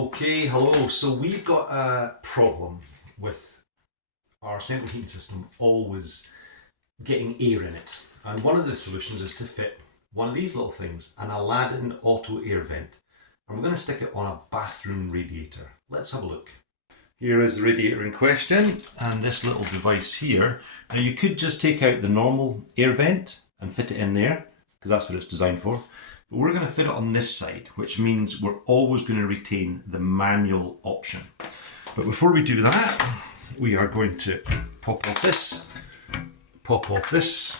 Okay, hello. So we've got a problem with our central heating system always getting air in it. And one of the solutions is to fit one of these little things, an Aladdin auto air vent. And we're going to stick it on a bathroom radiator. Let's have a look. Here is the radiator in question and this little device here. Now you could just take out the normal air vent and fit it in there, because that's what it's designed for. But we're going to fit it on this side, which means we're always going to retain the manual option. But before we do that, we are going to pop off this,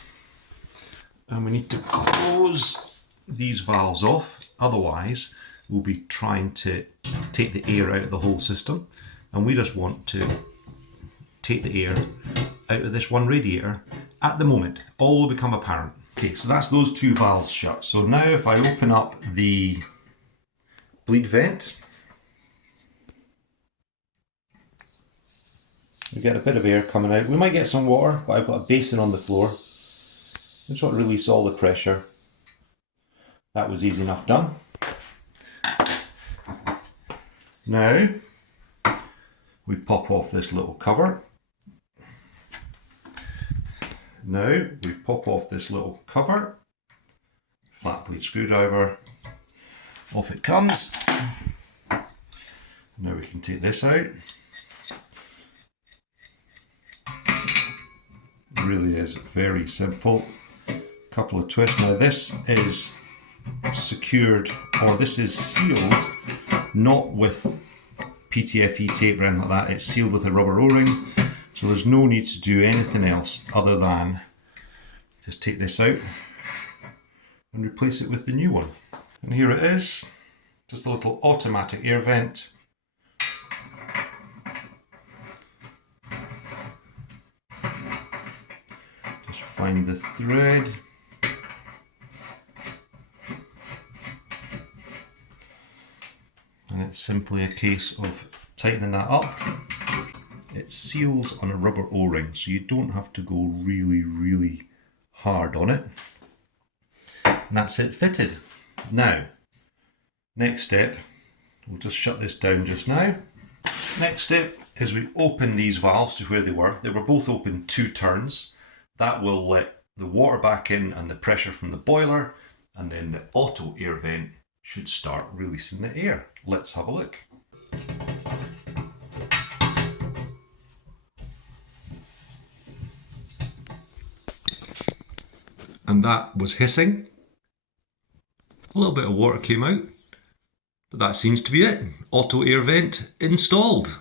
and we need to close these valves off. Otherwise, we'll be trying to take the air out of the whole system, and we just want to take the air out of this one radiator at the moment. All will become apparent. Okay, so that's those two valves shut. So now if I open up the bleed vent, we get a bit of air coming out. We might get some water, but I've got a basin on the floor. I just want to release all the pressure. That was easy enough done. Now, we pop off this little cover. Now we pop off this little cover, flat blade screwdriver, off it comes. Now we can take this out. It really is very simple. Couple of twists. Now this is secured, or this is sealed, not with PTFE tape or anything like that. It's sealed with a rubber O-ring. So there's no need to do anything else other than just take this out and replace it with the new one. And here it is, just a little automatic air vent. Just find the thread. And it's simply a case of tightening that up. It seals on a rubber O-ring, so you don't have to go really hard on it. And that's it fitted. Now, next step, we'll just shut this down just now. Next step is we open these valves to where they were. They were both open 2 turns. That will let the water back in and the pressure from the boiler, and then the auto air vent should start releasing the air. Let's have a look. And that was hissing. A little bit of water came out, but that seems to be it. Auto air vent installed.